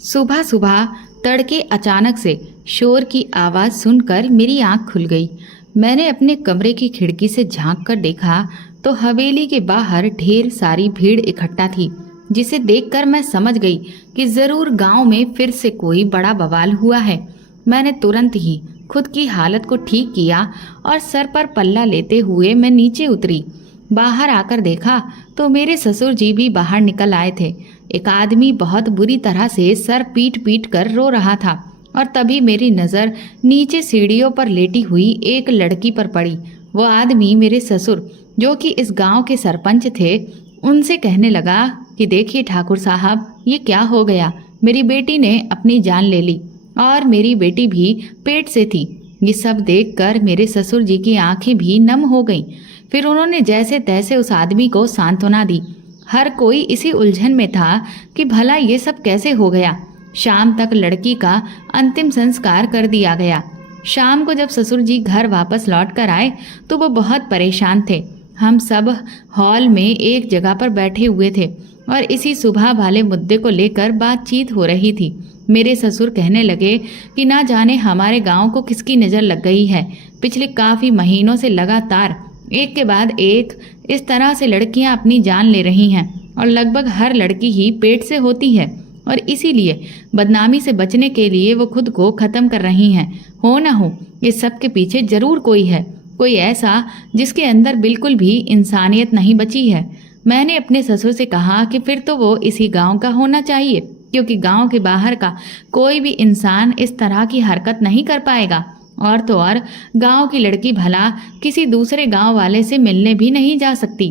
सुबह सुबह तड़के अचानक से शोर की आवाज़ सुनकर मेरी आंख खुल गई। मैंने अपने कमरे की खिड़की से झांक कर देखा तो हवेली के बाहर ढेर सारी भीड़ इकट्ठा थी, जिसे देखकर मैं समझ गई कि ज़रूर गांव में फिर से कोई बड़ा बवाल हुआ है। मैंने तुरंत ही खुद की हालत को ठीक किया और सर पर पल्ला लेते हुए मैं नीचे उतरी। बाहर आकर देखा तो मेरे ससुर जी भी बाहर निकल आए थे। एक आदमी बहुत बुरी तरह से सर पीट पीट कर रो रहा था और तभी मेरी नज़र नीचे सीढ़ियों पर लेटी हुई एक लड़की पर पड़ी। वो आदमी मेरे ससुर, जो कि इस गांव के सरपंच थे, उनसे कहने लगा कि देखिए ठाकुर साहब, ये क्या हो गया। मेरी बेटी ने अपनी जान ले ली और मेरी बेटी भी पेट से थी। ये सब देखकर मेरे ससुर जी की आंखें भी नम हो गईं। फिर उन्होंने जैसे तैसे उस आदमी को सांत्वना दी। हर कोई इसी उलझन में था कि भला ये सब कैसे हो गया। शाम तक लड़की का अंतिम संस्कार कर दिया गया। शाम को जब ससुर जी घर वापस लौट कर आए तो वो बहुत परेशान थे। हम सब हॉल में एक जगह पर बैठे हुए थे और इसी सुबह वाले मुद्दे को लेकर बातचीत हो रही थी। मेरे ससुर कहने लगे कि ना जाने हमारे गांव को किसकी नज़र लग गई है। पिछले काफ़ी महीनों से लगातार एक के बाद एक इस तरह से लड़कियां अपनी जान ले रही हैं और लगभग हर लड़की ही पेट से होती है और इसीलिए बदनामी से बचने के लिए वो खुद को ख़त्म कर रही हैं। हो ना हो, इस सब के पीछे ज़रूर कोई है, कोई ऐसा जिसके अंदर बिल्कुल भी इंसानियत नहीं बची है। मैंने अपने ससुर से कहा कि फिर तो वो इसी गांव का होना चाहिए, क्योंकि गांव के बाहर का कोई भी इंसान इस तरह की हरकत नहीं कर पाएगा। और तो और गांव की लड़की भला किसी दूसरे गांव वाले से मिलने भी नहीं जा सकती।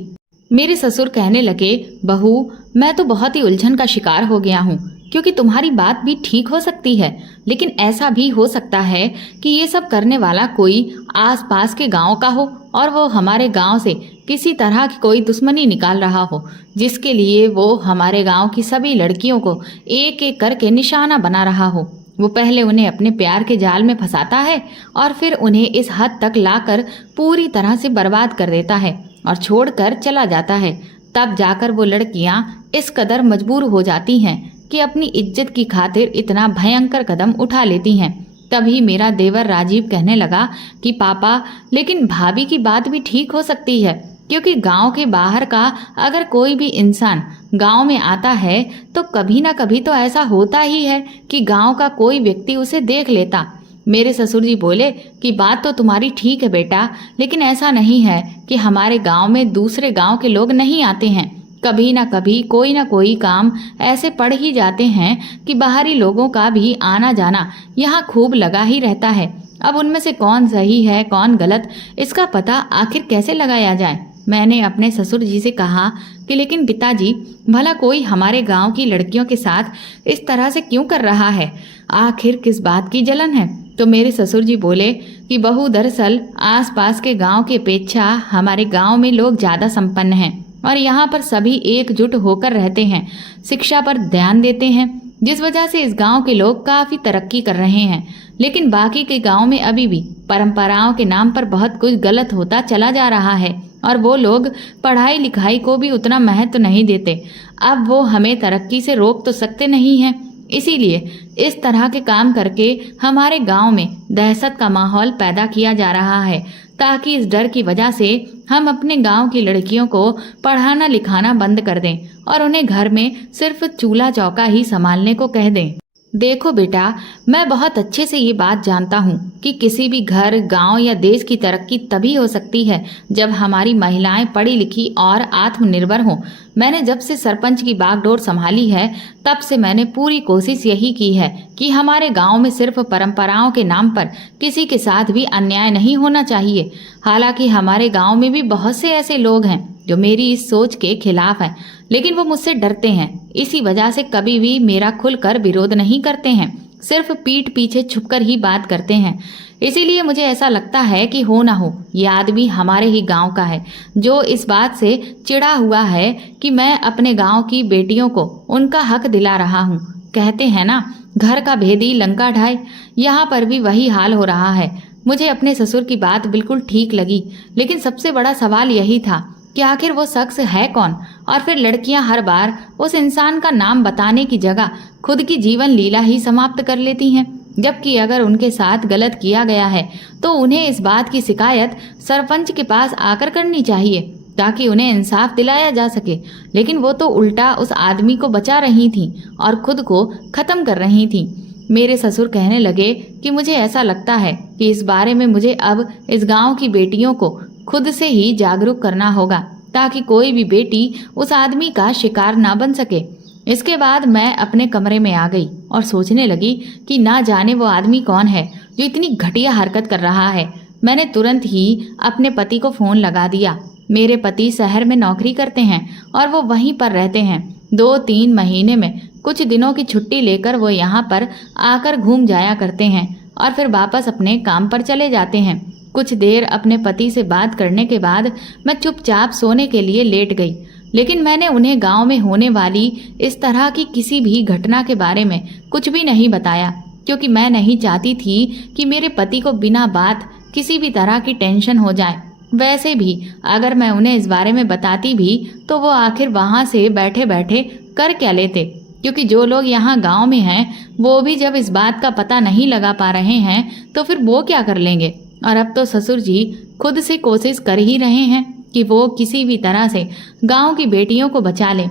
मेरे ससुर कहने लगे, बहू, मैं तो बहुत ही उलझन का शिकार हो गया हूँ, क्योंकि तुम्हारी बात भी ठीक हो सकती है, लेकिन ऐसा भी हो सकता है कि ये सब करने वाला कोई आसपास के गांव का हो और वो हमारे गांव से किसी तरह की कोई दुश्मनी निकाल रहा हो, जिसके लिए वो हमारे गांव की सभी लड़कियों को एक एक करके निशाना बना रहा हो। वो पहले उन्हें अपने प्यार के जाल में फंसाता है और फिर उन्हें इस हद तक लाकर पूरी तरह से बर्बाद कर देता है और छोड़कर चला जाता है। तब जाकर वो लड़कियां इस कदर मजबूर हो जाती हैं कि अपनी इज्जत की खातिर इतना भयंकर कदम उठा लेती हैं। तभी मेरा देवर राजीव कहने लगा कि पापा, लेकिन भाभी की बात भी ठीक हो सकती है, क्योंकि गांव के बाहर का अगर कोई भी इंसान गांव में आता है तो कभी ना कभी तो ऐसा होता ही है कि गांव का कोई व्यक्ति उसे देख लेता। मेरे ससुर जी बोले कि बात तो तुम्हारी ठीक है बेटा, लेकिन ऐसा नहीं है कि हमारे गांव में दूसरे गांव के लोग नहीं आते हैं। कभी ना कभी कोई ना कोई काम ऐसे पड़ ही जाते हैं कि बाहरी लोगों का भी आना जाना यहाँ खूब लगा ही रहता है। अब उनमें से कौन सही है कौन गलत, इसका पता आखिर कैसे लगाया जाए। मैंने अपने ससुर जी से कहा कि लेकिन पिताजी, भला कोई हमारे गांव की लड़कियों के साथ इस तरह से क्यों कर रहा है, आखिर किस बात की जलन है। तो मेरे ससुर जी बोले कि बहू, दरअसल आसपास के गांव की अपेक्षा हमारे गांव में लोग ज़्यादा संपन्न हैं और यहाँ पर सभी एकजुट होकर रहते हैं, शिक्षा पर ध्यान देते हैं, जिस वजह से इस गांव के लोग काफ़ी तरक्की कर रहे हैं। लेकिन बाकी के गांव में अभी भी परंपराओं के नाम पर बहुत कुछ गलत होता चला जा रहा है और वो लोग पढ़ाई लिखाई को भी उतना महत्व नहीं देते। अब वो हमें तरक्की से रोक तो सकते नहीं हैं, इसीलिए इस तरह के काम करके हमारे गांव में दहशत का माहौल पैदा किया जा रहा है, ताकि इस डर की वजह से हम अपने गांव की लड़कियों को पढ़ाना लिखाना बंद कर दें और उन्हें घर में सिर्फ चूल्हा चौका ही संभालने को कह दें। देखो बेटा, मैं बहुत अच्छे से ये बात जानता हूँ कि किसी भी घर, गांव या देश की तरक्की तभी हो सकती है जब हमारी महिलाएं पढ़ी लिखी और आत्मनिर्भर हों। मैंने जब से सरपंच की बागडोर संभाली है तब से मैंने पूरी कोशिश यही की है कि हमारे गांव में सिर्फ परंपराओं के नाम पर किसी के साथ भी अन्याय नहीं होना चाहिए। हालांकि हमारे गांव में भी बहुत से ऐसे लोग हैं जो मेरी इस सोच के खिलाफ हैं, लेकिन वो मुझसे डरते हैं। इसी वजह से कभी भी मेरा खुलकर विरोध नहीं करते हैं, सिर्फ पीठ पीछे छुपकर ही बात करते हैं। इसीलिए मुझे ऐसा लगता है कि हो ना हो ये आदमी हमारे ही गांव का है, जो इस बात से चिढ़ा हुआ है कि मैं अपने गांव की बेटियों को उनका हक दिला रहा हूँ। कहते हैं ना, घर का भेदी लंका ढाए, यहाँ पर भी वही हाल हो रहा है। मुझे अपने ससुर की बात बिल्कुल ठीक लगी, लेकिन सबसे बड़ा सवाल यही था कि आखिर वो शख्स है कौन और फिर लड़कियां हर बार उस इंसान का नाम बताने की जगह खुद की जीवन लीला ही समाप्त कर लेती हैं। जबकि अगर उनके साथ गलत किया गया है तो उन्हें इस बात की शिकायत सरपंच के पास आकर करनी चाहिए ताकि उन्हें इंसाफ दिलाया जा सके। लेकिन वो तो उल्टा उस आदमी को बचा रही थीं और खुद को खत्म कर रही थीं। मेरे ससुर कहने लगे कि मुझे ऐसा लगता है कि इस बारे में मुझे अब इस गांव की बेटियों को खुद से ही जागरूक करना होगा ताकि कोई भी बेटी उस आदमी का शिकार ना बन सके। इसके बाद मैं अपने कमरे में आ गई और सोचने लगी कि ना जाने वो आदमी कौन है जो इतनी घटिया हरकत कर रहा है। मैंने तुरंत ही अपने पति को फोन लगा दिया। मेरे पति शहर में नौकरी करते हैं और वो वहीं पर रहते हैं। 2-3 महीने में कुछ दिनों की छुट्टी लेकर वो यहाँ पर आकर घूम जाया करते हैं और फिर वापस अपने काम पर चले जाते हैं। कुछ देर अपने पति से बात करने के बाद मैं चुपचाप सोने के लिए लेट गई। लेकिन मैंने उन्हें गांव में होने वाली इस तरह की किसी भी घटना के बारे में कुछ भी नहीं बताया, क्योंकि मैं नहीं चाहती थी कि मेरे पति को बिना बात किसी भी तरह की टेंशन हो जाए। वैसे भी अगर मैं उन्हें इस बारे में बताती भी तो वो आखिर वहां से बैठे बैठे कर क्या लेते, क्योंकि जो लोग यहाँ गांव में हैं वो भी जब इस बात का पता नहीं लगा पा रहे हैं तो फिर वो क्या कर लेंगे। और अब तो ससुर जी खुद से कोशिश कर ही रहे हैं कि वो किसी भी तरह से गांव की बेटियों को बचा लें।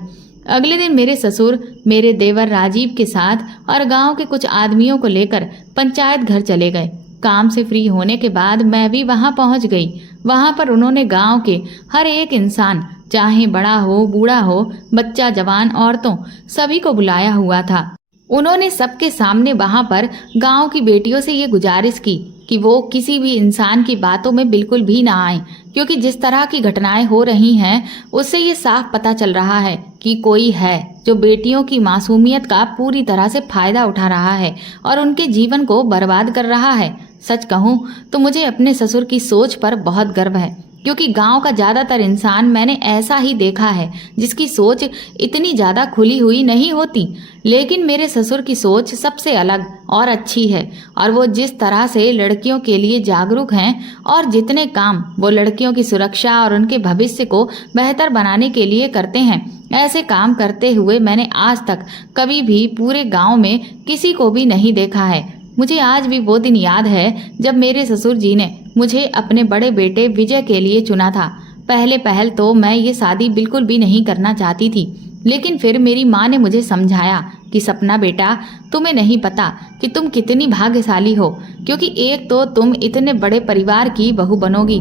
अगले दिन मेरे ससुर मेरे देवर राजीव के साथ और गांव के कुछ आदमियों को लेकर पंचायत घर चले गए। काम से फ्री होने के बाद मैं भी वहां पहुंच गई। वहां पर उन्होंने गांव के हर एक इंसान, चाहे बड़ा हो बूढ़ा हो, बच्चा जवान औरतों, सभी को बुलाया हुआ था। उन्होंने सबके सामने वहां पर गांव की बेटियों से ये गुजारिश की कि वो किसी भी इंसान की बातों में बिल्कुल भी ना आए, क्योंकि जिस तरह की घटनाएं हो रही हैं उससे ये साफ पता चल रहा है कि कोई है जो बेटियों की मासूमियत का पूरी तरह से फायदा उठा रहा है और उनके जीवन को बर्बाद कर रहा है। सच कहूँ तो मुझे अपने ससुर की सोच पर बहुत गर्व है, क्योंकि गांव का ज़्यादातर इंसान मैंने ऐसा ही देखा है जिसकी सोच इतनी ज़्यादा खुली हुई नहीं होती। लेकिन मेरे ससुर की सोच सबसे अलग और अच्छी है और वो जिस तरह से लड़कियों के लिए जागरूक हैं और जितने काम वो लड़कियों की सुरक्षा और उनके भविष्य को बेहतर बनाने के लिए करते हैं, ऐसे काम करते हुए मैंने आज तक कभी भी पूरे गाँव में किसी को भी नहीं देखा है। मुझे आज भी वो दिन याद है जब मेरे ससुर जी ने मुझे अपने बड़े बेटे विजय के लिए चुना था। पहल तो मैं ये शादी बिल्कुल भी नहीं करना चाहती थी, लेकिन फिर मेरी माँ ने मुझे समझाया कि सपना बेटा, तुम्हें नहीं पता कि तुम कितनी भाग्यशाली हो, क्योंकि एक तो तुम इतने बड़े परिवार की बहू बनोगी,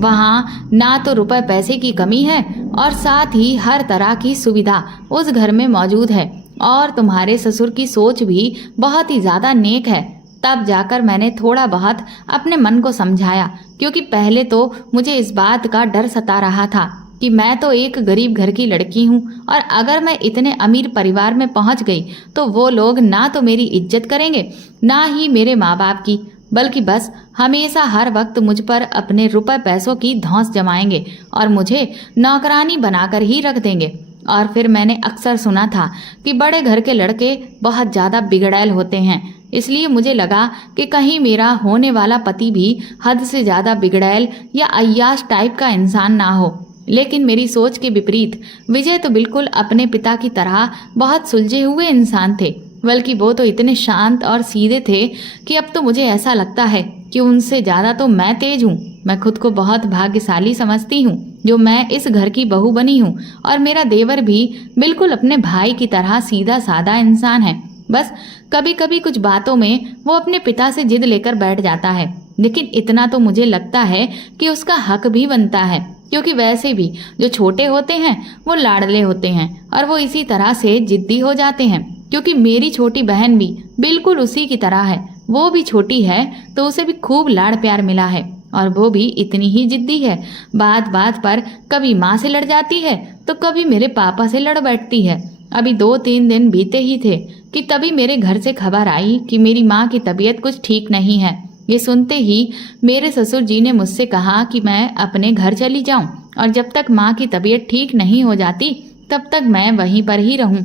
वहाँ ना तो रुपए पैसे की कमी है और साथ ही हर तरह की सुविधा उस घर में मौजूद है, और तुम्हारे ससुर की सोच भी बहुत ही ज़्यादा नेक है। तब जाकर मैंने थोड़ा बहुत अपने मन को समझाया, क्योंकि पहले तो मुझे इस बात का डर सता रहा था कि मैं तो एक गरीब घर की लड़की हूँ और अगर मैं इतने अमीर परिवार में पहुँच गई तो वो लोग ना तो मेरी इज्जत करेंगे ना ही मेरे माँ बाप की, बल्कि बस हमेशा हर वक्त मुझ पर अपने रुपए पैसों की धौंस जमाएंगे और मुझे नौकरानी बनाकर ही रख देंगे। और फिर मैंने अक्सर सुना था कि बड़े घर के लड़के बहुत ज़्यादा बिगड़ैल होते हैं, इसलिए मुझे लगा कि कहीं मेरा होने वाला पति भी हद से ज़्यादा बिगड़ैल या अय्याश टाइप का इंसान ना हो। लेकिन मेरी सोच के विपरीत विजय तो बिल्कुल अपने पिता की तरह बहुत सुलझे हुए इंसान थे, बल्कि वो तो इतने शांत और सीधे थे कि अब तो मुझे ऐसा लगता है कि उनसे ज़्यादा तो मैं तेज हूँ। मैं खुद को बहुत भाग्यशाली समझती हूँ जो मैं इस घर की बहू बनी हूँ, और मेरा देवर भी बिल्कुल अपने भाई की तरह सीधा साधा इंसान है। बस कभी कभी कुछ बातों में वो अपने पिता से जिद लेकर बैठ जाता है, लेकिन इतना तो मुझे लगता है कि उसका हक भी बनता है, क्योंकि वैसे भी जो छोटे होते हैं वो लाडले होते हैं और वो इसी तरह से जिद्दी हो जाते हैं। क्योंकि मेरी छोटी बहन भी बिल्कुल उसी की तरह है, वो भी छोटी है तो उसे भी खूब लाड़ प्यार मिला है और वो भी इतनी ही जिद्दी है। बात बात पर कभी माँ से लड़ जाती है तो कभी मेरे पापा से लड़ बैठती है। अभी 2-3 दिन बीते ही थे कि तभी मेरे घर से खबर आई कि मेरी माँ की तबीयत कुछ ठीक नहीं है। ये सुनते ही मेरे ससुर जी ने मुझसे कहा कि मैं अपने घर चली जाऊं और जब तक माँ की तबीयत ठीक नहीं हो जाती तब तक मैं वहीं पर ही रहूं।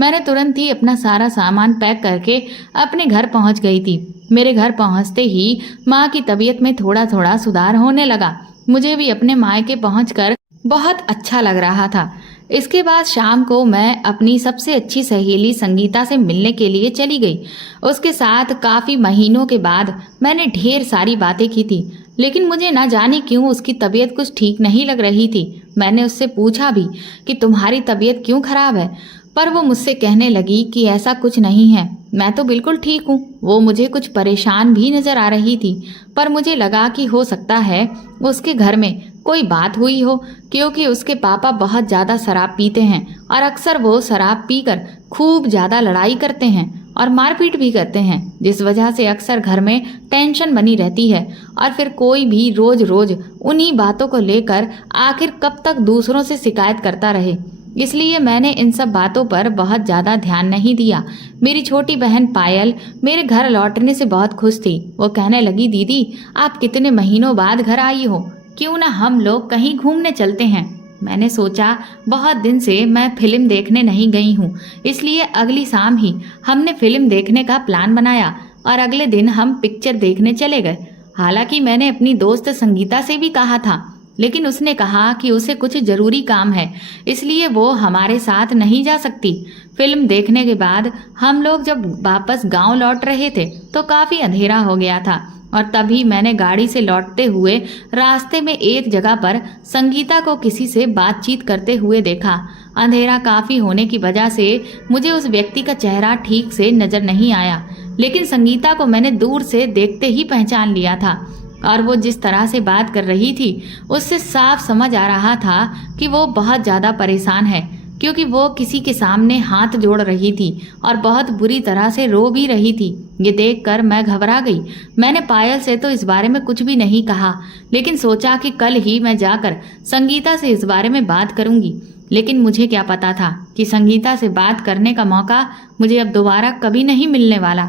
मैंने तुरंत ही अपना सारा सामान पैक करके अपने घर पहुंच गई थी। मेरे घर पहुंचते ही माँ की तबीयत में थोड़ा थोड़ा सुधार होने लगा। मुझे भी अपने मायके पहुंचकर बहुत अच्छा लग रहा था। इसके बाद शाम को मैं अपनी सबसे अच्छी सहेली संगीता से मिलने के लिए चली गई। उसके साथ काफ़ी महीनों के बाद मैंने ढेर सारी बातें की थी, लेकिन मुझे ना जाने क्यों उसकी तबीयत कुछ ठीक नहीं लग रही थी। मैंने उससे पूछा भी कि तुम्हारी तबीयत क्यों खराब है, पर वो मुझसे कहने लगी कि ऐसा कुछ नहीं है, मैं तो बिल्कुल ठीक हूँ। वो मुझे कुछ परेशान भी नजर आ रही थी, पर मुझे लगा कि हो सकता है उसके घर में कोई बात हुई हो, क्योंकि उसके पापा बहुत ज़्यादा शराब पीते हैं और अक्सर वो शराब पीकर खूब ज़्यादा लड़ाई करते हैं और मारपीट भी करते हैं, जिस वजह से अक्सर घर में टेंशन बनी रहती है। और फिर कोई भी रोज रोज उन्हीं बातों को लेकर आखिर कब तक दूसरों से शिकायत करता रहे, इसलिए मैंने इन सब बातों पर बहुत ज़्यादा ध्यान नहीं दिया। मेरी छोटी बहन पायल मेरे घर लौटने से बहुत खुश थी। वो कहने लगी, दीदी आप कितने महीनों बाद घर आई हो, क्यों ना हम लोग कहीं घूमने चलते हैं। मैंने सोचा बहुत दिन से मैं फिल्म देखने नहीं गई हूँ, इसलिए अगली शाम ही हमने फिल्म देखने का प्लान बनाया और अगले दिन हम पिक्चर देखने चले गए। हालांकि मैंने अपनी दोस्त संगीता से भी कहा था, लेकिन उसने कहा कि उसे कुछ जरूरी काम है, इसलिए वो हमारे साथ नहीं जा सकती। फिल्म देखने के बाद हम लोग जब वापस गांव लौट रहे थे तो काफ़ी अंधेरा हो गया था, और तभी मैंने गाड़ी से लौटते हुए रास्ते में एक जगह पर संगीता को किसी से बातचीत करते हुए देखा। अंधेरा काफ़ी होने की वजह से मुझे उस व्यक्ति का चेहरा ठीक से नज़र नहीं आया, लेकिन संगीता को मैंने दूर से देखते ही पहचान लिया था, और वो जिस तरह से बात कर रही थी उससे साफ समझ आ रहा था कि वो बहुत ज़्यादा परेशान है, क्योंकि वो किसी के सामने हाथ जोड़ रही थी और बहुत बुरी तरह से रो भी रही थी। ये देखकर मैं घबरा गई। मैंने पायल से तो इस बारे में कुछ भी नहीं कहा, लेकिन सोचा कि कल ही मैं जाकर संगीता से इस बारे में बात करूंगी। लेकिन मुझे क्या पता था कि संगीता से बात करने का मौका मुझे अब दोबारा कभी नहीं मिलने वाला।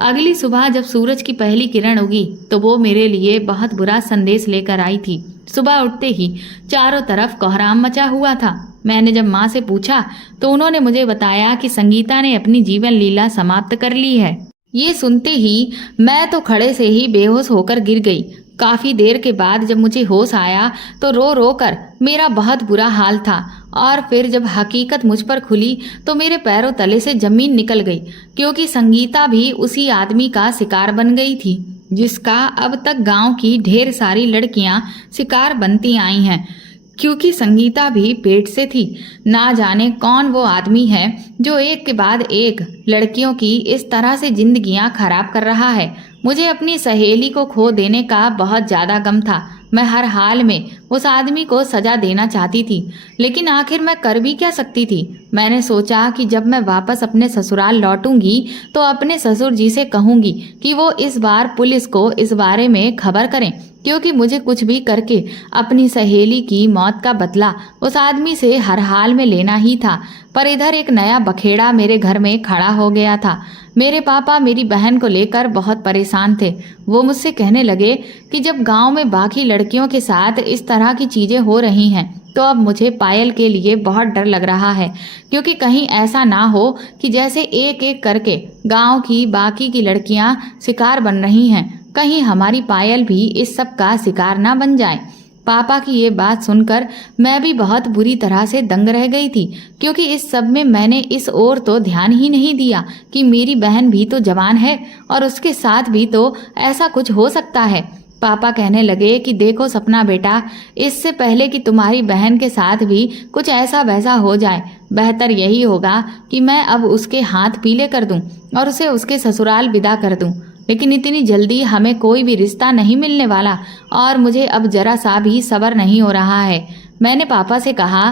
अगली सुबह जब सूरज की पहली किरण उगी तो वो मेरे लिए बहुत बुरा संदेश लेकर आई थी। सुबह उठते ही चारों तरफ कोहराम मचा हुआ था। मैंने जब माँ से पूछा तो उन्होंने मुझे बताया कि संगीता ने अपनी जीवन लीला समाप्त कर ली है। ये सुनते ही मैं तो खड़े से ही बेहोश होकर गिर गई। काफ़ी देर के बाद जब मुझे होश आया तो रो रो कर मेरा बहुत बुरा हाल था, और फिर जब हकीकत मुझ पर खुली तो मेरे पैरों तले से जमीन निकल गई, क्योंकि संगीता भी उसी आदमी का शिकार बन गई थी जिसका अब तक गांव की ढेर सारी लड़कियां शिकार बनती आई हैं। क्योंकि संगीता भी पेट से थी। ना जाने कौन वो आदमी है जो एक के बाद एक लड़कियों की इस तरह से जिंदगियां खराब कर रहा है। मुझे अपनी सहेली को खो देने का बहुत ज़्यादा गम था। मैं हर हाल में उस आदमी को सजा देना चाहती थी, लेकिन आखिर मैं कर भी क्या सकती थी। मैंने सोचा कि जब मैं वापस अपने ससुराल लौटूंगी तो अपने ससुर जी से कहूंगी कि वो इस बार पुलिस को इस बारे में खबर करें, क्योंकि मुझे कुछ भी करके अपनी सहेली की मौत का बदला उस आदमी से हर हाल में लेना ही था। पर इधर एक नया बखेड़ा मेरे घर में खड़ा हो गया था। मेरे पापा मेरी बहन को लेकर बहुत परेशान थे। वो मुझसे कहने लगे कि जब गांव में बाकी लड़कियों के साथ इस तरह की चीज़ें हो रही हैं तो अब मुझे पायल के लिए बहुत डर लग रहा है, क्योंकि कहीं ऐसा ना हो कि जैसे एक एक करके गांव की बाकी की लड़कियां शिकार बन रही हैं, कहीं हमारी पायल भी इस सब का शिकार ना बन जाए। पापा की ये बात सुनकर मैं भी बहुत बुरी तरह से दंग रह गई थी, क्योंकि इस सब में मैंने इस ओर तो ध्यान ही नहीं दिया कि मेरी बहन भी तो जवान है और उसके साथ भी तो ऐसा कुछ हो सकता है। पापा कहने लगे कि देखो सपना बेटा, इससे पहले कि तुम्हारी बहन के साथ भी कुछ ऐसा वैसा हो जाए, बेहतर यही होगा कि मैं अब उसके हाथ पीले कर दूं और उसे उसके ससुराल विदा कर दूं। लेकिन इतनी जल्दी हमें कोई भी रिश्ता नहीं मिलने वाला और मुझे अब जरा सा भी सब्र नहीं हो रहा है। मैंने पापा से कहा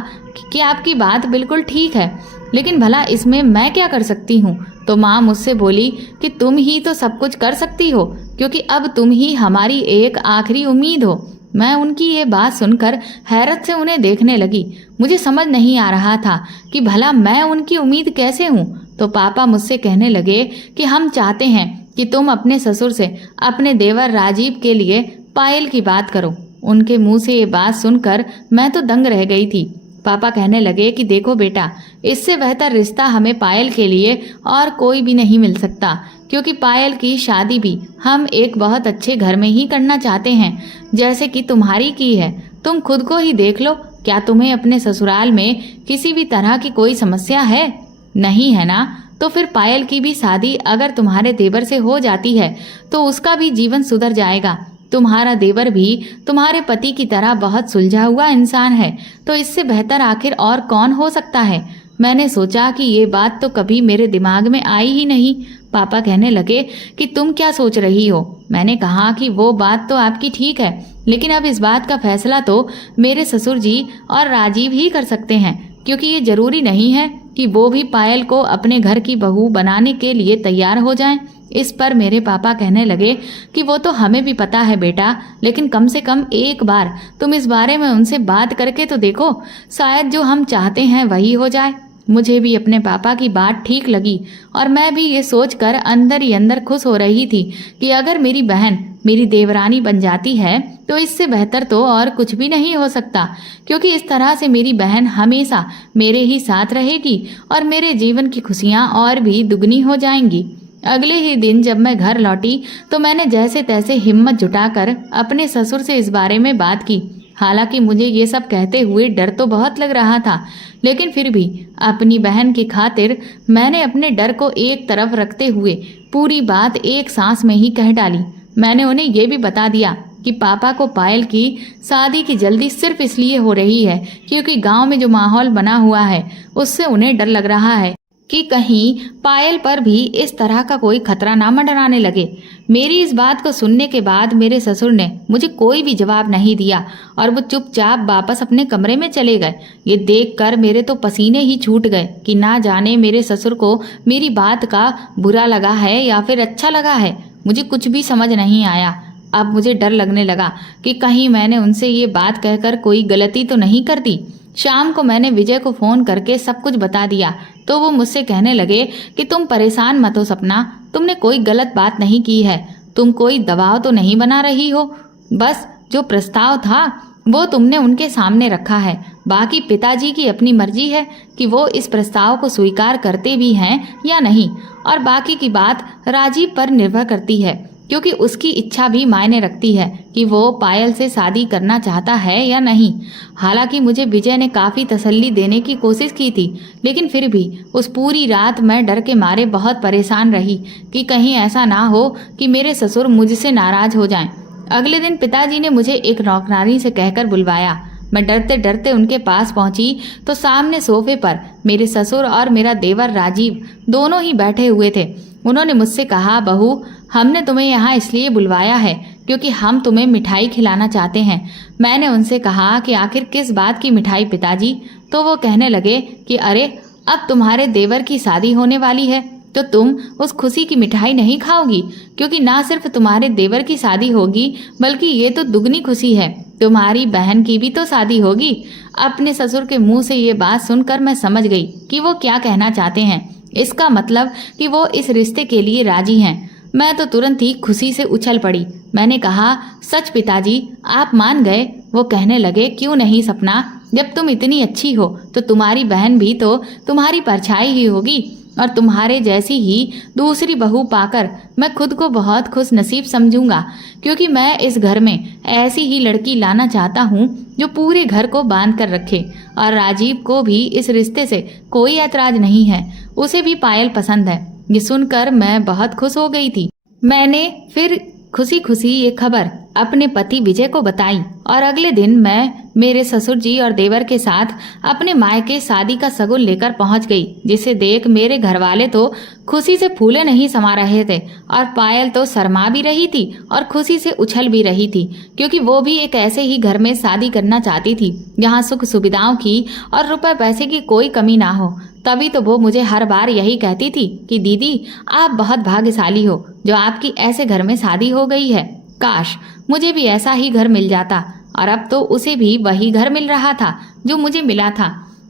कि आपकी बात बिल्कुल ठीक है, लेकिन भला इसमें मैं क्या कर सकती हूँ। तो माँ मुझसे बोली कि तुम ही तो सब कुछ कर सकती हो, क्योंकि अब तुम ही हमारी एक आखिरी उम्मीद हो। मैं उनकी ये बात सुनकर हैरत से उन्हें देखने लगी। मुझे समझ नहीं आ रहा था कि भला मैं उनकी उम्मीद कैसे हूँ। तो पापा मुझसे कहने लगे कि हम चाहते हैं कि तुम अपने ससुर से अपने देवर राजीव के लिए पायल की बात करो। उनके मुंह से ये बात सुनकर मैं तो दंग रह गई थी। पापा कहने लगे कि देखो बेटा, इससे बेहतर रिश्ता हमें पायल के लिए और कोई भी नहीं मिल सकता, क्योंकि पायल की शादी भी हम एक बहुत अच्छे घर में ही करना चाहते हैं, जैसे कि तुम्हारी की है। तुम खुद को ही देख लो, क्या तुम्हें अपने ससुराल में किसी भी तरह की कोई समस्या है? नहीं है ना? तो फिर पायल की भी शादी अगर तुम्हारे देवर से हो जाती है तो उसका भी जीवन सुधर जाएगा। तुम्हारा देवर भी तुम्हारे पति की तरह बहुत सुलझा हुआ इंसान है, तो इससे बेहतर आखिर और कौन हो सकता है। मैंने सोचा कि ये बात तो कभी मेरे दिमाग में आई ही नहीं। पापा कहने लगे कि तुम क्या सोच रही हो? मैंने कहा कि वो बात तो आपकी ठीक है, लेकिन अब इस बात का फैसला तो मेरे ससुर जी और राजीव ही कर सकते हैं, क्योंकि ये जरूरी नहीं है कि वो भी पायल को अपने घर की बहू बनाने के लिए तैयार हो जाएं। इस पर मेरे पापा कहने लगे कि वो तो हमें भी पता है बेटा, लेकिन कम से कम एक बार तुम इस बारे में उनसे बात करके तो देखो, शायद जो हम चाहते हैं वही हो जाए। मुझे भी अपने पापा की बात ठीक लगी और मैं भी ये सोचकर अंदर ही अंदर खुश हो रही थी कि अगर मेरी बहन मेरी देवरानी बन जाती है तो इससे बेहतर तो और कुछ भी नहीं हो सकता, क्योंकि इस तरह से मेरी बहन हमेशा मेरे ही साथ रहेगी और मेरे जीवन की खुशियाँ और भी दुगनी हो जाएंगी। अगले ही दिन जब मैं घर लौटी तो मैंने जैसे तैसे हिम्मत जुटाकर अपने ससुर से इस बारे में बात की। हालांकि मुझे ये सब कहते हुए डर तो बहुत लग रहा था, लेकिन फिर भी अपनी बहन की खातिर मैंने अपने डर को एक तरफ रखते हुए पूरी बात एक सांस में ही कह डाली। मैंने उन्हें ये भी बता दिया कि पापा को पायल की शादी की जल्दी सिर्फ इसलिए हो रही है क्योंकि गांव में जो माहौल बना हुआ है उससे उन्हें डर लग रहा है कि कहीं पायल पर भी इस तरह का कोई खतरा ना मंडराने लगे। मेरी इस बात को सुनने के बाद मेरे ससुर ने मुझे कोई भी जवाब नहीं दिया और वो चुपचाप वापस अपने कमरे में चले गए। ये देखकर मेरे तो पसीने ही छूट गए कि ना जाने मेरे ससुर को मेरी बात का बुरा लगा है या फिर अच्छा लगा है। मुझे कुछ भी समझ नहीं आया। अब मुझे डर लगने लगा कि कहीं मैंने उनसे ये बात कहकर कोई गलती तो नहीं कर दी। शाम को मैंने विजय को फोन करके सब कुछ बता दिया तो वो मुझसे कहने लगे कि तुम परेशान मत हो सपना, तुमने कोई गलत बात नहीं की है, तुम कोई दबाव तो नहीं बना रही हो, बस जो प्रस्ताव था वो तुमने उनके सामने रखा है। बाकी पिताजी की अपनी मर्जी है कि वो इस प्रस्ताव को स्वीकार करते भी हैं या नहीं, और बाकी की बात राजीव पर निर्भर करती है, क्योंकि उसकी इच्छा भी मायने रखती है कि वो पायल से शादी करना चाहता है या नहीं। हालांकि मुझे विजय ने काफ़ी तसल्ली देने की कोशिश की थी, लेकिन फिर भी उस पूरी रात मैं डर के मारे बहुत परेशान रही कि कहीं ऐसा ना हो कि मेरे ससुर मुझसे नाराज हो जाएं। अगले दिन पिताजी ने मुझे एक नौकरानी से कहकर बुलवाया। मैं डरते डरते उनके पास पहुंची तो सामने सोफे पर मेरे ससुर और मेरा देवर राजीव दोनों ही बैठे हुए थे। उन्होंने मुझसे कहा, बहू, हमने तुम्हें यहाँ इसलिए बुलवाया है क्योंकि हम तुम्हें मिठाई खिलाना चाहते हैं। मैंने उनसे कहा कि आखिर किस बात की मिठाई पिताजी? तो वो कहने लगे कि अरे, अब तुम्हारे देवर की शादी होने वाली है तो तुम उस खुशी की मिठाई नहीं खाओगी, क्योंकि ना सिर्फ तुम्हारे देवर की शादी होगी बल्कि ये तो दुगनी खुशी है, तुम्हारी बहन की भी तो शादी होगी। अपने ससुर के मुंह से ये बात सुनकर मैं समझ गई कि वो क्या कहना चाहते हैं। इसका मतलब कि वो इस रिश्ते के लिए राजी हैं। मैं तो तुरंत ही खुशी से उछल पड़ी। मैंने कहा, सच पिताजी, आप मान गए? वो कहने लगे, क्यों नहीं सपना, जब तुम इतनी अच्छी हो तो तुम्हारी बहन भी तो तुम्हारी परछाई ही होगी, और तुम्हारे जैसी ही दूसरी बहू पाकर मैं खुद को बहुत खुश नसीब समझूंगा, क्योंकि मैं इस घर में ऐसी ही लड़की लाना चाहता हूँ जो पूरे घर को बांध कर रखे। और राजीव को भी इस रिश्ते से कोई ऐतराज नहीं है, उसे भी पायल पसंद है। ये सुनकर मैं बहुत खुश हो गई थी। मैंने फिर खुशी खुशी ये खबर अपने पति विजय को बताई और अगले दिन मैं मेरे ससुर जी और देवर के साथ अपने मायके शादी का शगुन लेकर पहुंच गई, जिसे देख मेरे घरवाले तो खुशी से फूले नहीं समा रहे थे और पायल तो शर्मा भी रही थी और खुशी से उछल भी रही थी, क्योंकि वो भी एक ऐसे ही घर में शादी करना चाहती थी जहां सुख सुविधाओं की और रुपए पैसे की कोई कमी ना हो। तभी तो वो मुझे हर बार यही कहती थी कि दीदी, आप बहुत भाग्यशाली हो जो आपकी ऐसे घर में शादी हो गई है। काश मुझे भी ऐसा ही घर मिल जाता। और अब तो उसे भी वही घर मिल रहा था जो मुझे मिला था।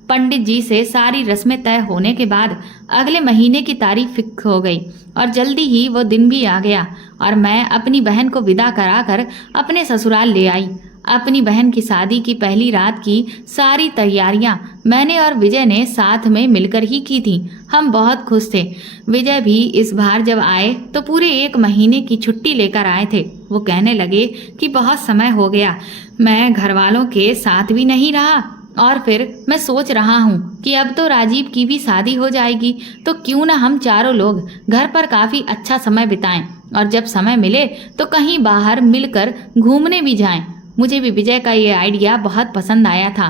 पंडित जी से सारी रस्में तय होने के बाद अगले महीने की तारीख फिक्स हो गई और जल्दी ही वो दिन भी आ गया और मैं अपनी बहन को विदा कराकर अपने ससुराल ले आई। अपनी बहन की शादी की पहली रात की सारी तैयारियां मैंने और विजय ने साथ में मिलकर ही की थी। हम बहुत खुश थे। विजय भी इस बार जब आए तो पूरे 1 महीने की छुट्टी लेकर आए थे। वो कहने लगे कि बहुत समय हो गया, मैं घर वालों के साथ भी नहीं रहा, और फिर मैं सोच रहा हूँ कि अब तो राजीव की भी शादी हो जाएगी, तो क्यों ना हम चारों लोग घर पर काफी अच्छा समय बिताएं और जब समय मिले तो कहीं बाहर मिलकर घूमने भी जाएं। मुझे भी विजय का ये आइडिया बहुत पसंद आया था।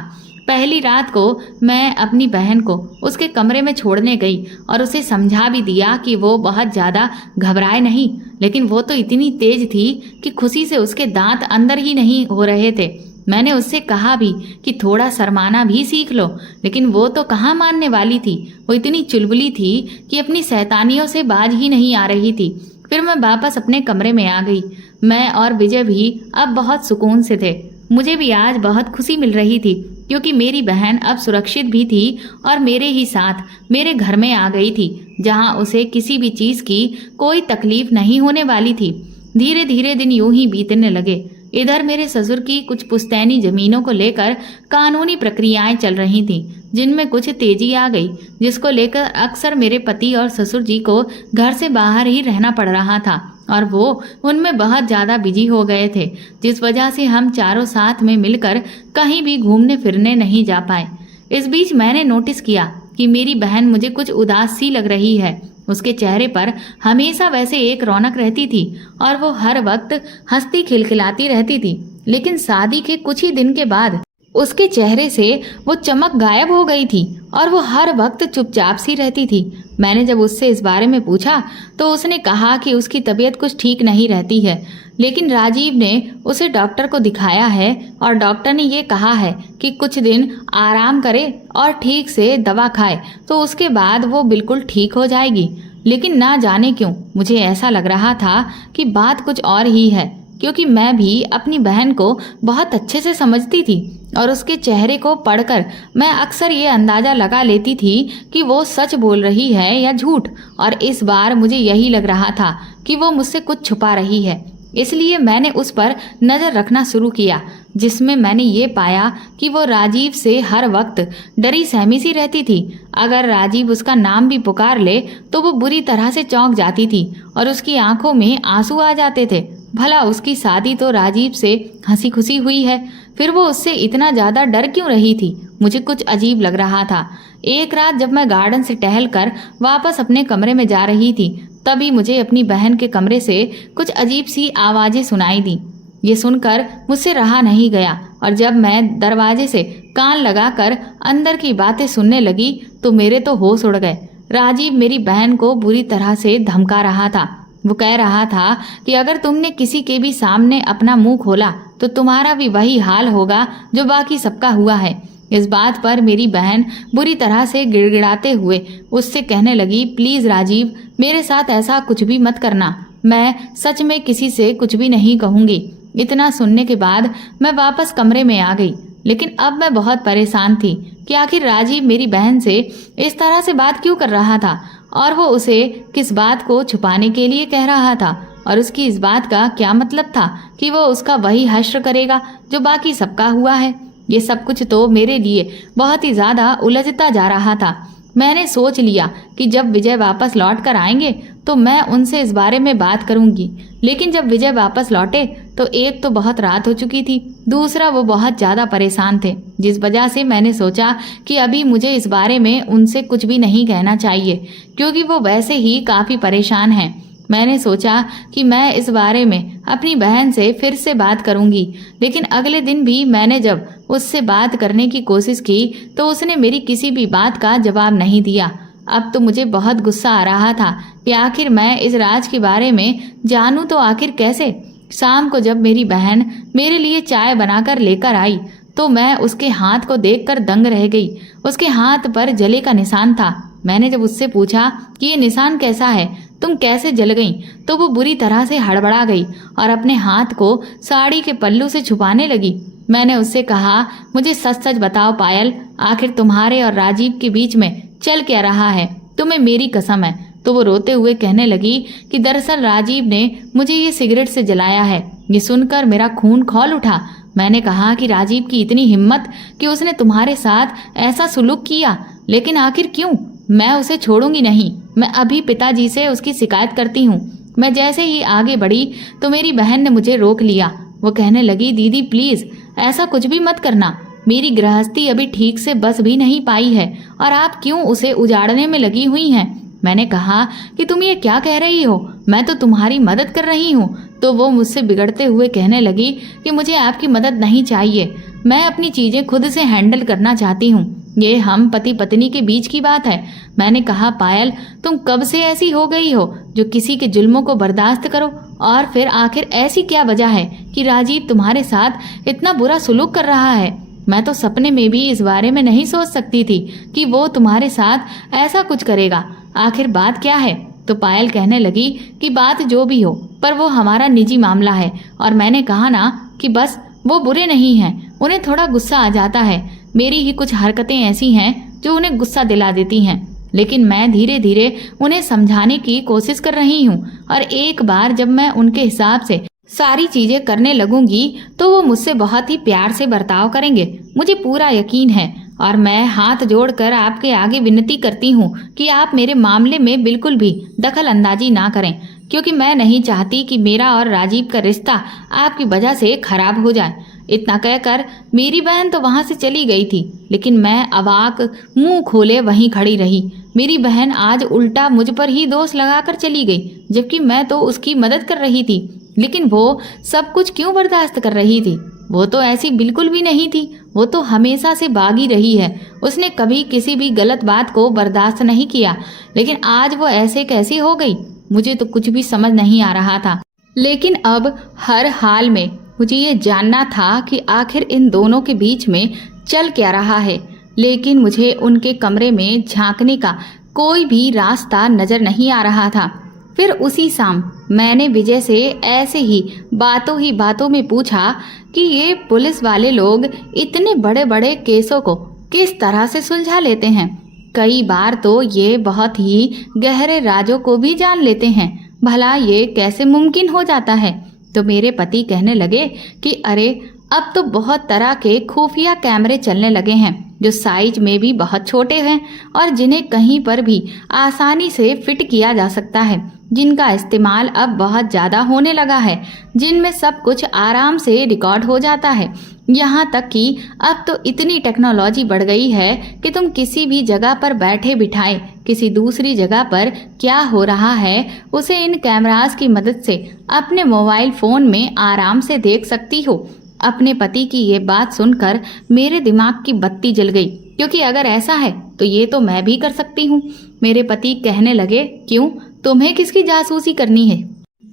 पहली रात को मैं अपनी बहन को उसके कमरे में छोड़ने गई और उसे समझा भी दिया कि वो बहुत ज़्यादा घबराए नहीं, लेकिन वो तो इतनी तेज थी कि खुशी से उसके दांत अंदर ही नहीं हो रहे थे। मैंने उससे कहा भी कि थोड़ा शर्माना भी सीख लो, लेकिन वो तो कहाँ मानने वाली थी। वो इतनी चुलबुली थी कि अपनी शैतानियों से बाज ही नहीं आ रही थी। फिर मैं वापस अपने कमरे में आ गई। मैं और विजय भी अब बहुत सुकून से थे। मुझे भी आज बहुत खुशी मिल रही थी क्योंकि मेरी बहन अब सुरक्षित भी थी और मेरे ही साथ मेरे घर में आ गई थी, जहां उसे किसी भी चीज की कोई तकलीफ नहीं होने वाली थी। धीरे धीरे दिन यूं ही बीतने लगे। इधर मेरे ससुर की कुछ पुश्तैनी जमीनों को लेकर कानूनी प्रक्रियाएं चल रही थीं, जिनमें कुछ तेजी आ गई, जिसको लेकर अक्सर मेरे पति और ससुर जी को घर से बाहर ही रहना पड़ रहा था और वो उनमें बहुत ज़्यादा बिजी हो गए थे, जिस वजह से हम चारों साथ में मिलकर कहीं भी घूमने फिरने नहीं जा पाए। इस बीच मैंने नोटिस किया कि मेरी बहन मुझे कुछ उदास सी लग रही है। उसके चेहरे पर हमेशा वैसे एक रौनक रहती थी और वो हर वक्त हंसती खिलखिलाती रहती थी, लेकिन शादी के कुछ ही दिन के बाद उसके चेहरे से वो चमक गायब हो गई थी और वो हर वक्त चुपचाप सी रहती थी। मैंने जब उससे इस बारे में पूछा तो उसने कहा कि उसकी तबीयत कुछ ठीक नहीं रहती है, लेकिन राजीव ने उसे डॉक्टर को दिखाया है और डॉक्टर ने ये कहा है कि कुछ दिन आराम करे और ठीक से दवा खाए तो उसके बाद वो बिल्कुल ठीक हो जाएगी। लेकिन ना जाने क्यों मुझे ऐसा लग रहा था कि बात कुछ और ही है, क्योंकि मैं भी अपनी बहन को बहुत अच्छे से समझती थी और उसके चेहरे को पढ़कर मैं अक्सर ये अंदाज़ा लगा लेती थी कि वो सच बोल रही है या झूठ। और इस बार मुझे यही लग रहा था कि वो मुझसे कुछ छुपा रही है। इसलिए मैंने उस पर नज़र रखना शुरू किया, जिसमें मैंने ये पाया कि वो राजीव से हर वक्त डरी सहमी सी रहती थी। अगर राजीव उसका नाम भी पुकार ले तो वो बुरी तरह से चौंक जाती थी और उसकी आंखों में आंसू आ जाते थे। भला उसकी शादी तो राजीव से हंसी खुशी हुई है, फिर वो उससे इतना ज़्यादा डर क्यों रही थी? मुझे कुछ अजीब लग रहा था। एक रात जब मैं गार्डन से टहलकर वापस अपने कमरे में जा रही थी, तभी मुझे अपनी बहन के कमरे से कुछ अजीब सी आवाज़ें सुनाई दी। ये सुनकर मुझसे रहा नहीं गया और जब मैं दरवाजे से कान लगाकर अंदर की बातें सुनने लगी तो मेरे तो होश उड़ गए। राजीव मेरी बहन को बुरी तरह से धमका रहा था। वो कह रहा था कि अगर तुमने किसी के भी सामने अपना मुंह खोला तो तुम्हारा भी वही हाल होगा जो बाकी सबका हुआ है। इस बात पर मेरी बहन बुरी तरह से गिड़गिड़ाते हुए उससे कहने लगी, प्लीज़ राजीव, मेरे साथ ऐसा कुछ भी मत करना। मैं सच में किसी से कुछ भी नहीं कहूँगी। इतना सुनने के बाद मैं वापस कमरे में आ गई, लेकिन अब मैं बहुत परेशान थी कि आखिर राजीव मेरी बहन से इस तरह से बात क्यों कर रहा था और वो उसे किस बात को छुपाने के लिए कह रहा था और उसकी इस बात का क्या मतलब था कि वो उसका वही हश्र करेगा जो बाकी सबका हुआ है। ये सब कुछ तो मेरे लिए बहुत ही ज़्यादा उलझता जा रहा था। मैंने सोच लिया कि जब विजय वापस लौट कर आएंगे तो मैं उनसे इस बारे में बात करूंगी, लेकिन जब विजय वापस लौटे तो एक तो बहुत रात हो चुकी थी, दूसरा वो बहुत ज़्यादा परेशान थे, जिस वजह से मैंने सोचा कि अभी मुझे इस बारे में उनसे कुछ भी नहीं कहना चाहिए, क्योंकि वो वैसे ही काफ़ी परेशान हैं। मैंने सोचा कि मैं इस बारे में अपनी बहन से फिर से बात करूंगी, लेकिन अगले दिन भी मैंने जब उससे बात करने की कोशिश की तो उसने मेरी किसी भी बात का जवाब नहीं दिया। अब तो मुझे बहुत गुस्सा आ रहा था कि आखिर मैं इस राज के बारे में जानूं तो आखिर कैसे। शाम को जब मेरी बहन मेरे लिए चाय बनाकर लेकर आई तो मैं उसके हाथ को देखकर दंग रह गई। उसके हाथ पर जले का निशान था। मैंने जब उससे पूछा कि ये निशान कैसा है, तुम कैसे जल गई, तो वो बुरी तरह से हड़बड़ा गई और अपने हाथ को साड़ी के पल्लू से छुपाने लगी। मैंने उससे कहा, मुझे सच सच बताओ पायल, आखिर तुम्हारे और राजीव के बीच में चल क्या रहा है? तुम्हें मेरी कसम है। तो वो रोते हुए कहने लगी कि दरअसल राजीव ने मुझे ये सिगरेट से जलाया है। ये सुनकर मेरा खून खौल उठा। मैंने कहा कि राजीव की इतनी हिम्मत कि उसने तुम्हारे साथ ऐसा सुलूक किया, लेकिन आखिर क्यों? मैं उसे छोड़ूंगी नहीं। मैं अभी पिताजी से उसकी शिकायत करती हूँ। मैं जैसे ही आगे बढ़ी तो मेरी बहन ने मुझे रोक लिया। वो कहने लगी, दीदी प्लीज़ ऐसा कुछ भी मत करना। मेरी गृहस्थी अभी ठीक से बस भी नहीं पाई है और आप क्यों उसे उजाड़ने में लगी हुई हैं। मैंने कहा कि तुम ये क्या कह रही हो, मैं तो तुम्हारी मदद कर रही हूँ। तो वो मुझसे बिगड़ते हुए कहने लगी कि मुझे आपकी मदद नहीं चाहिए, मैं अपनी चीज़ें खुद से हैंडल करना चाहती हूँ, ये हम पति पत्नी के बीच की बात है। मैंने कहा पायल, तुम कब से ऐसी हो गई हो जो किसी के जुल्मों को बर्दाश्त करो, और फिर आखिर ऐसी क्या वजह है कि राजीव तुम्हारे साथ इतना बुरा सलूक कर रहा है। मैं तो सपने में भी इस बारे में नहीं सोच सकती थी कि वो तुम्हारे साथ ऐसा कुछ करेगा। आखिर बात क्या है। तो पायल कहने लगी कि बात जो भी हो, पर वो हमारा निजी मामला है। और मैंने कहा ना कि बस वो बुरे नहीं हैं, उन्हें थोड़ा गुस्सा आ जाता है। मेरी ही कुछ हरकतें ऐसी हैं जो उन्हें गुस्सा दिला देती हैं, लेकिन मैं धीरे धीरे उन्हें समझाने की कोशिश कर रही हूँ। और एक बार जब मैं उनके हिसाब से सारी चीजें करने लगूंगी तो वो मुझसे बहुत ही प्यार से बर्ताव करेंगे, मुझे पूरा यकीन है। और मैं हाथ जोड़कर आपके आगे विनती करती हूँ कि आप मेरे मामले में बिल्कुल भी दखल अंदाजी ना करें, क्योंकि मैं नहीं चाहती कि मेरा और राजीव का रिश्ता आपकी वजह से खराब हो जाए। इतना कहकर मेरी बहन तो वहां से चली गई थी, लेकिन मैं अवाक मुंह खोले वहीं खड़ी रही। मेरी बहन आज उल्टा मुझ पर ही दोष लगाकर चली गई, जबकि मैं तो उसकी मदद कर रही थी। लेकिन वो सब कुछ क्यों बर्दाश्त कर रही थी? वो तो ऐसी बिल्कुल भी नहीं थी, वो तो हमेशा से बागी रही है। उसने कभी किसी भी गलत बात को बर्दाश्त नहीं किया, लेकिन आज वो ऐसे कैसे हो गई? मुझे तो कुछ भी समझ नहीं आ रहा था। लेकिन अब हर हाल में मुझे ये जानना था कि आखिर इन दोनों के बीच में चल क्या रहा है। लेकिन मुझे उनके कमरे में झांकने का कोई भी रास्ता नजर नहीं आ रहा था। फिर उसी शाम मैंने विजय से ऐसे ही बातों में पूछा कि ये पुलिस वाले लोग इतने बड़े बड़े केसों को किस तरह से सुलझा लेते हैं। कई बार तो ये बहुत ही गहरे राजों को भी जान लेते हैं, भला ये कैसे मुमकिन हो जाता है। तो मेरे पति कहने लगे कि अरे अब तो बहुत तरह के खुफिया कैमरे चलने लगे हैं, जो साइज में भी बहुत छोटे हैं और जिन्हें कहीं पर भी आसानी से फिट किया जा सकता है, जिनका इस्तेमाल अब बहुत ज़्यादा होने लगा है, जिनमें सब कुछ आराम से रिकॉर्ड हो जाता है। यहाँ तक कि अब तो इतनी टेक्नोलॉजी बढ़ गई है कि तुम किसी भी जगह पर बैठे बिठाए किसी दूसरी जगह पर क्या हो रहा है उसे इन कैमरास की मदद से अपने मोबाइल फ़ोन में आराम से देख सकती हो। अपने पति की ये बात सुनकर मेरे दिमाग की बत्ती जल गई, क्योंकि अगर ऐसा है तो ये तो मैं भी कर सकती हूँ। मेरे पति कहने लगे, क्यों, तुम्हें किसकी जासूसी करनी है?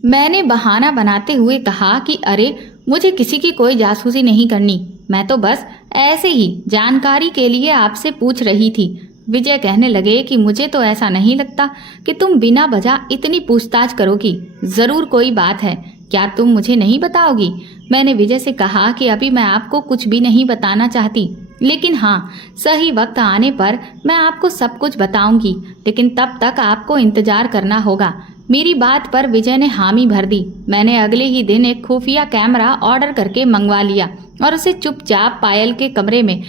मैंने बहाना बनाते हुए कहा कि अरे मुझे किसी की कोई जासूसी नहीं करनी, मैं तो बस ऐसे ही जानकारी के लिए आपसे पूछ रही थी। विजय कहने लगे कि मुझे तो ऐसा नहीं लगता कि तुम बिना वजह इतनी पूछताछ करोगी, ज़रूर कोई बात है, क्या तुम मुझे नहीं बताओगी? मैंने विजय से कहा कि अभी मैं आपको कुछ भी नहीं बताना चाहती, लेकिन हाँ, सही वक्त आने पर मैं आपको सब कुछ बताऊंगी, लेकिन तब तक आपको इंतजार करना होगा। मेरी बात पर विजय ने हामी भर दी। मैंने अगले ही दिन एक खुफिया कैमरा ऑर्डर करके मंगवा लिया और उसे चुपचाप पायल के कमरे में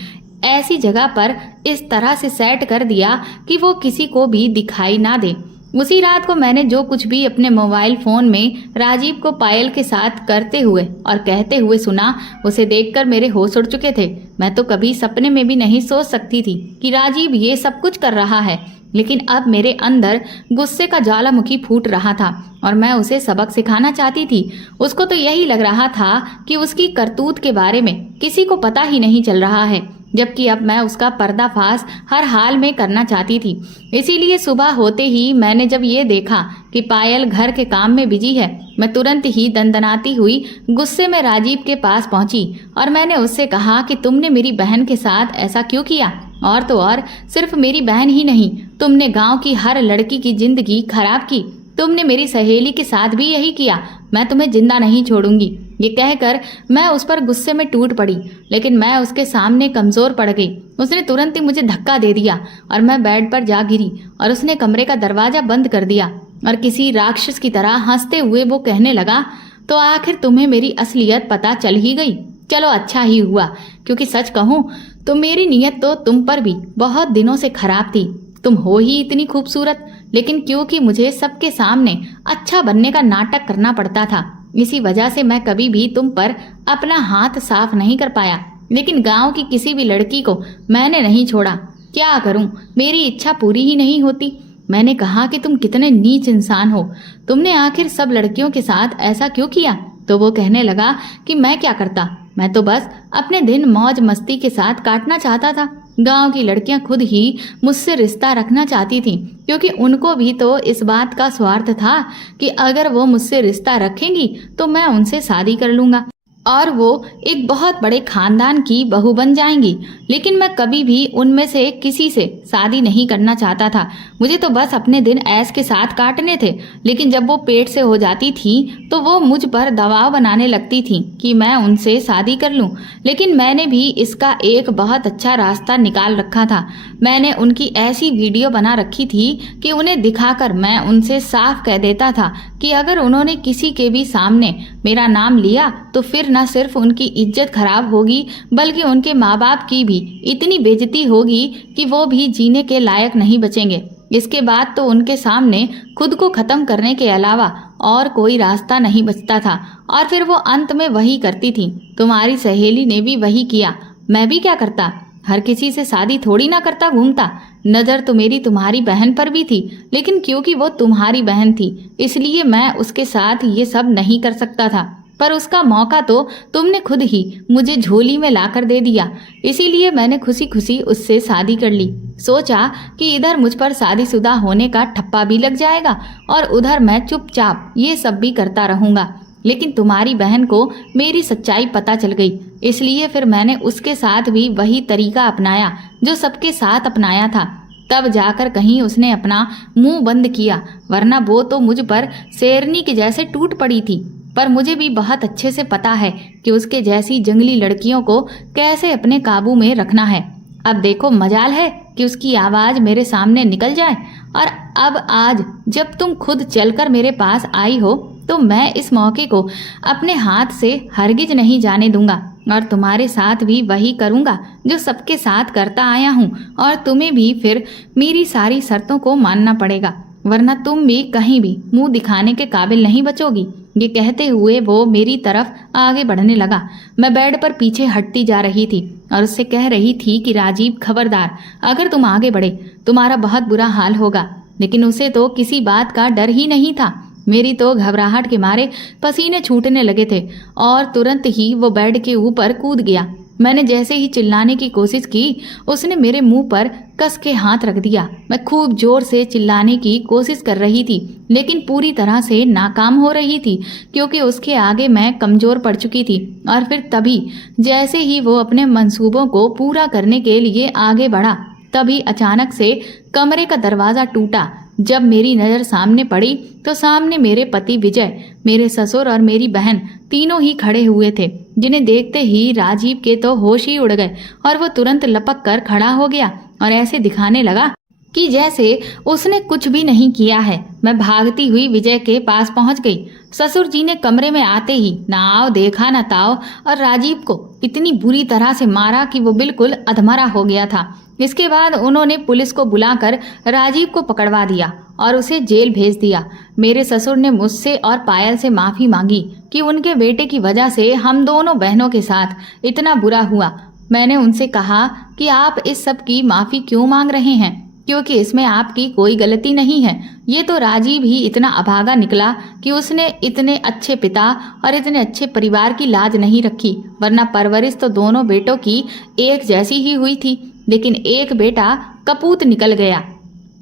ऐसी जगह पर इस तरह से सेट कर दिया कि वो किसी को भी दिखाई ना दे। उसी रात को मैंने जो कुछ भी अपने मोबाइल फ़ोन में राजीव को पायल के साथ करते हुए और कहते हुए सुना, उसे देखकर मेरे होश उड़ चुके थे। मैं तो कभी सपने में भी नहीं सोच सकती थी कि राजीव ये सब कुछ कर रहा है, लेकिन अब मेरे अंदर गुस्से का ज्वालामुखी फूट रहा था और मैं उसे सबक सिखाना चाहती थी। उसको तो यही लग रहा था कि उसकी करतूत के बारे में किसी को पता ही नहीं चल रहा है, जबकि अब मैं उसका पर्दाफाश हर हाल में करना चाहती थी। इसीलिए सुबह होते ही मैंने जब ये देखा कि पायल घर के काम में बिजी है, मैं तुरंत ही दंदनाती हुई गुस्से में राजीव के पास पहुंची और मैंने उससे कहा कि तुमने मेरी बहन के साथ ऐसा क्यों किया? और तो और सिर्फ मेरी बहन ही नहीं, तुमने गांव की हर लड़की की जिंदगी खराब की। तुमने मेरी सहेली के साथ भी यही किया। मैं तुम्हें जिंदा नहीं छोड़ूंगी। ये कहकर मैं उस पर गुस्से में टूट पड़ी, लेकिन मैं उसके सामने कमज़ोर पड़ गई। उसने तुरंत ही मुझे धक्का दे दिया और मैं बेड पर जा गिरी और उसने कमरे का दरवाज़ा बंद कर दिया और किसी राक्षस की तरह हंसते हुए वो कहने लगा, तो आखिर तुम्हें मेरी असलियत पता चल ही गई। चलो अच्छा ही हुआ, क्योंकि सच कहूँ तो मेरी नीयत तो तुम पर भी बहुत दिनों से खराब थी। तुम हो ही इतनी खूबसूरत, लेकिन क्योंकि मुझे सबके सामने अच्छा बनने का नाटक करना पड़ता था, इसी वजह से मैं कभी भी तुम पर अपना हाथ साफ नहीं कर पाया। लेकिन गांव की किसी भी लड़की को मैंने नहीं छोड़ा। क्या करूं, मेरी इच्छा पूरी ही नहीं होती। मैंने कहा कि तुम कितने नीच इंसान हो, तुमने आखिर सब लड़कियों के साथ ऐसा क्यों किया? तो वो कहने लगा कि मैं क्या करता, मैं तो बस अपने दिन मौज मस्ती के साथ काटना चाहता था। गांव की लड़कियां खुद ही मुझसे रिश्ता रखना चाहती थीं, क्योंकि उनको भी तो इस बात का स्वार्थ था कि अगर वो मुझसे रिश्ता रखेंगी तो मैं उनसे शादी कर लूंगा और वो एक बहुत बड़े खानदान की बहू बन जाएंगी। लेकिन मैं कभी भी उनमें से किसी से शादी नहीं करना चाहता था। मुझे तो बस अपने दिन ऐश के साथ काटने थे। लेकिन जब वो पेट से हो जाती थी तो वो मुझ पर दबाव बनाने लगती थी कि मैं उनसे शादी कर लूं। लेकिन मैंने भी इसका एक बहुत अच्छा रास्ता निकाल रखा था। मैंने उनकी ऐसी वीडियो बना रखी थी कि उन्हें दिखाकर मैं उनसे साफ कह देता था कि अगर उन्होंने किसी के भी सामने मेरा नाम लिया तो फिर न सिर्फ उनकी इज्जत खराब होगी बल्कि उनके माँ बाप की भी इतनी बेइज्जती होगी कि वो भी जीने के लायक नहीं बचेंगे। इसके बाद तो उनके सामने खुद को खत्म करने के अलावा और कोई रास्ता नहीं बचता था। और फिर वो अंत में वही करती थी। तुम्हारी सहेली ने भी वही किया। मैं भी क्या करता, हर किसी से शादी थोड़ी ना करता घूमता। नजर तो मेरी तुम्हारी बहन पर भी थी, लेकिन क्योंकि वो तुम्हारी बहन थी इसलिए मैं उसके साथ ये सब नहीं कर सकता था। पर उसका मौका तो तुमने खुद ही मुझे झोली में लाकर दे दिया, इसीलिए मैंने खुशी खुशी उससे शादी कर ली। सोचा कि इधर मुझ पर शादीशुदा होने का ठप्पा भी लग जाएगा और उधर मैं चुपचाप ये सब भी करता रहूंगा। लेकिन तुम्हारी बहन को मेरी सच्चाई पता चल गई, इसलिए फिर मैंने उसके साथ भी वही तरीका अपनाया जो सबके साथ अपनाया था। तब जाकर कहीं उसने अपना मुंह बंद किया, वरना वो तो मुझ पर शेरनी के जैसे टूट पड़ी थी। पर मुझे भी बहुत अच्छे से पता है कि उसके जैसी जंगली लड़कियों को कैसे अपने काबू में रखना है। अब देखो, मजाल है कि उसकी आवाज़ मेरे सामने निकल जाए। और अब आज जब तुम खुद चलकर मेरे पास आई हो तो मैं इस मौके को अपने हाथ से हरगिज नहीं जाने दूंगा और तुम्हारे साथ भी वही करूंगा जो सबके साथ करता आया हूँ। और तुम्हें भी फिर मेरी सारी शर्तों को मानना पड़ेगा, वरना तुम भी कहीं भी मुंह दिखाने के काबिल नहीं बचोगी। ये कहते हुए वो मेरी तरफ आगे बढ़ने लगा। मैं बेड पर पीछे हटती जा रही थी और उससे कह रही थी कि राजीव, खबरदार, अगर तुम आगे बढ़े तुम्हारा बहुत बुरा हाल होगा। लेकिन उसे तो किसी बात का डर ही नहीं था। मेरी तो घबराहट के मारे पसीने छूटने लगे थे और तुरंत ही वो बेड के ऊपर कूद गया। मैंने जैसे ही चिल्लाने की कोशिश की उसने मेरे मुंह पर कस के हाथ रख दिया। मैं खूब जोर से चिल्लाने की कोशिश कर रही थी लेकिन पूरी तरह से नाकाम हो रही थी, क्योंकि उसके आगे मैं कमजोर पड़ चुकी थी। और फिर तभी जैसे ही वो अपने मंसूबों को पूरा करने के लिए आगे बढ़ा, तभी अचानक से कमरे का दरवाज़ा टूटा। जब मेरी नज़र सामने पड़ी तो सामने मेरे पति विजय, मेरे ससुर और मेरी बहन तीनों ही खड़े हुए थे, जिन्हें देखते ही राजीव के तो होश ही उड़ गए और वो तुरंत लपक कर खड़ा हो गया और ऐसे दिखाने लगा कि जैसे उसने कुछ भी नहीं किया है। मैं भागती हुई विजय के पास पहुंच गई। ससुर जी ने कमरे में आते ही ना आओ देखा ना ताओ और राजीव को इतनी बुरी तरह से मारा कि वो बिल्कुल अधमरा हो गया था। इसके बाद उन्होंने पुलिस को बुलाकर राजीव को पकड़वा दिया और उसे जेल भेज दिया। मेरे ससुर ने मुझसे और पायल से माफ़ी मांगी कि उनके बेटे की वजह से हम दोनों बहनों के साथ इतना बुरा हुआ। मैंने उनसे कहा कि आप इस सब की माफ़ी क्यों मांग रहे हैं, क्योंकि इसमें आपकी कोई गलती नहीं है। ये तो राजीव ही इतना अभागा निकला कि उसने इतने अच्छे पिता और इतने अच्छे परिवार की लाज नहीं रखी, वरना परवरिश तो दोनों बेटों की एक जैसी ही हुई थी। लेकिन एक बेटा कपूत निकल गया।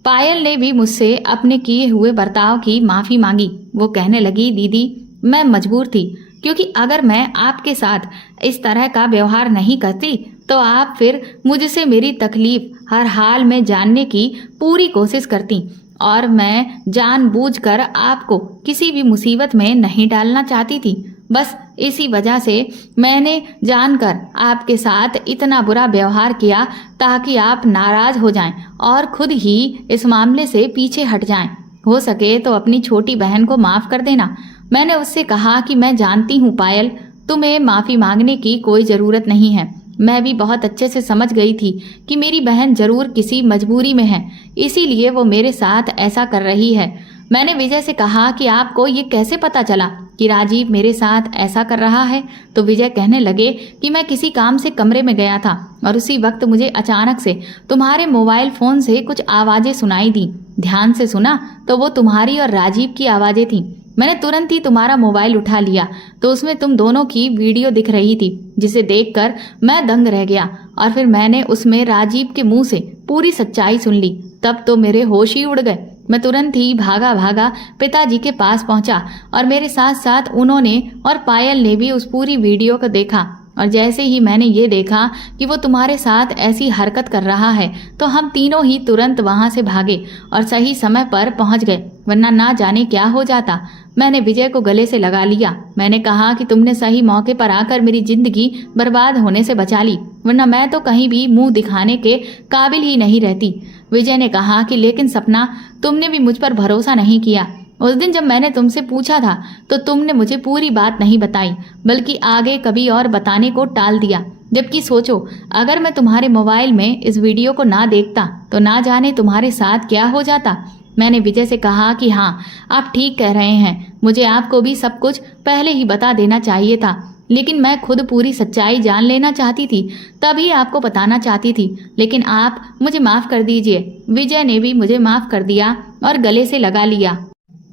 पायल ने भी मुझसे अपने किए हुए बर्ताव की माफ़ी मांगी। वो कहने लगी, दीदी मैं मजबूर थी, क्योंकि अगर मैं आपके साथ इस तरह का व्यवहार नहीं करती तो आप फिर मुझसे मेरी तकलीफ हर हाल में जानने की पूरी कोशिश करती और मैं जानबूझकर आपको किसी भी मुसीबत में नहीं डालना चाहती थी। बस इसी वजह से मैंने जानकर आपके साथ इतना बुरा व्यवहार किया ताकि आप नाराज हो जाएं और खुद ही इस मामले से पीछे हट जाएं। हो सके तो अपनी छोटी बहन को माफ़ कर देना। मैंने उससे कहा कि मैं जानती हूँ पायल, तुम्हें माफ़ी मांगने की कोई ज़रूरत नहीं है। मैं भी बहुत अच्छे से समझ गई थी कि मेरी बहन ज़रूर किसी मजबूरी में है, इसीलिए वो मेरे साथ ऐसा कर रही है। मैंने विजय से कहा कि आपको ये कैसे पता चला कि राजीव मेरे साथ ऐसा कर रहा है, तो विजय कहने लगे कि मैं किसी काम से कमरे में गया था और उसी वक्त मुझे अचानक से तुम्हारे मोबाइल फोन से कुछ आवाजें सुनाई दी। ध्यान से सुना तो वो तुम्हारी और राजीव की आवाजें थीं। मैंने तुरंत ही तुम्हारा मोबाइल उठा लिया तो उसमें तुम दोनों की वीडियो दिख रही थी, जिसे देखकर मैं दंग रह गया और फिर मैंने उसमें राजीव के मुंह से पूरी सच्चाई सुन ली। तब तो मेरे होश ही उड़ गए। मैं तुरंत ही भागा भागा पिताजी के पास पहुंचा और मेरे साथ साथ उन्होंने और पायल ने भी उस पूरी वीडियो को देखा। और जैसे ही मैंने ये देखा कि वो तुम्हारे साथ ऐसी हरकत कर रहा है तो हम तीनों ही तुरंत वहां से भागे और सही समय पर पहुंच गए, वरना ना जाने क्या हो जाता। मैंने विजय को गले से लगा लिया। मैंने कहा कि तुमने सही मौके पर आकर मेरी जिंदगी बर्बाद होने से बचा ली, वरना मैं तो कहीं भी मुंह दिखाने के काबिल ही नहीं रहती। विजय ने कहा कि लेकिन सपना, तुमने भी मुझ पर भरोसा नहीं किया। उस दिन जब मैंने तुमसे पूछा था तो तुमने मुझे पूरी बात नहीं बताई, बल्कि आगे कभी और बताने को टाल दिया। जबकि सोचो, अगर मैं तुम्हारे मोबाइल में इस वीडियो को ना देखता तो ना जाने तुम्हारे साथ क्या हो जाता। मैंने विजय से कहा कि हाँ, आप ठीक कह रहे हैं, मुझे आपको भी सब कुछ पहले ही बता देना चाहिए था, लेकिन मैं खुद पूरी सच्चाई जान लेना चाहती थी, तभी आपको बताना चाहती थी। लेकिन आप मुझे माफ़ कर दीजिए। विजय ने भी मुझे माफ़ कर दिया और गले से लगा लिया।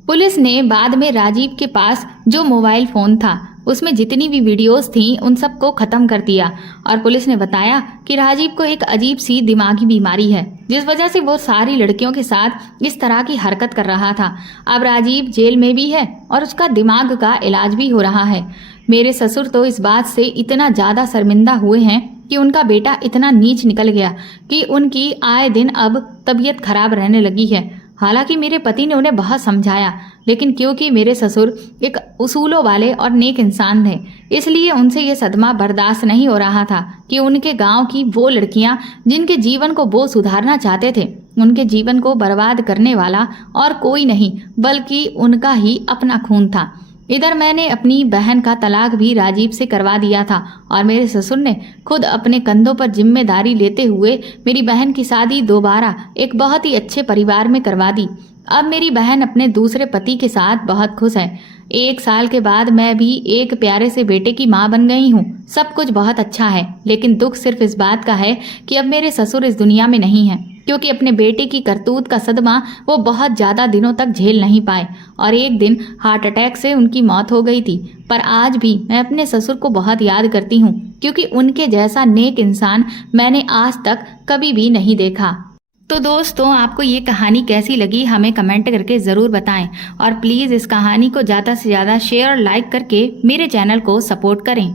पुलिस ने बाद में राजीव के पास जो मोबाइल फ़ोन था उसमें जितनी भी वीडियोस थीं उन सबको ख़त्म कर दिया और पुलिस ने बताया कि राजीव को एक अजीब सी दिमागी बीमारी है, जिस वजह से वो सारी लड़कियों के साथ इस तरह की हरकत कर रहा था। अब राजीव जेल में भी है और उसका दिमाग का इलाज भी हो रहा है। मेरे ससुर तो इस बात से इतना ज़्यादा शर्मिंदा हुए हैं कि उनका बेटा इतना नीच निकल गया कि उनकी आए दिन अब तबीयत खराब रहने लगी है। हालांकि मेरे पति ने उन्हें बहुत समझाया, लेकिन क्योंकि मेरे ससुर एक उसूलों वाले और नेक इंसान थे, इसलिए उनसे ये सदमा बर्दाश्त नहीं हो रहा था कि उनके गांव की वो लड़कियां जिनके जीवन को वो सुधारना चाहते थे, उनके जीवन को बर्बाद करने वाला और कोई नहीं बल्कि उनका ही अपना खून था। इधर मैंने अपनी बहन का तलाक भी राजीव से करवा दिया था और मेरे ससुर ने खुद अपने कंधों पर जिम्मेदारी लेते हुए मेरी बहन की शादी दोबारा एक बहुत ही अच्छे परिवार में करवा दी। अब मेरी बहन अपने दूसरे पति के साथ बहुत खुश है। 1 साल के बाद मैं भी एक प्यारे से बेटे की माँ बन गई हूँ। सब कुछ बहुत अच्छा है, लेकिन दुख सिर्फ इस बात का है कि अब मेरे ससुर इस दुनिया में नहीं है, क्योंकि अपने बेटे की करतूत का सदमा वो बहुत ज़्यादा दिनों तक झेल नहीं पाए और एक दिन हार्ट अटैक से उनकी मौत हो गई थी। पर आज भी मैं अपने ससुर को बहुत याद करती हूँ, क्योंकि उनके जैसा नेक इंसान मैंने आज तक कभी भी नहीं देखा। तो दोस्तों, आपको ये कहानी कैसी लगी हमें कमेंट करके ज़रूर बताएं और प्लीज़ इस कहानी को ज़्यादा से ज़्यादा शेयर और लाइक करके मेरे चैनल को सपोर्ट करें।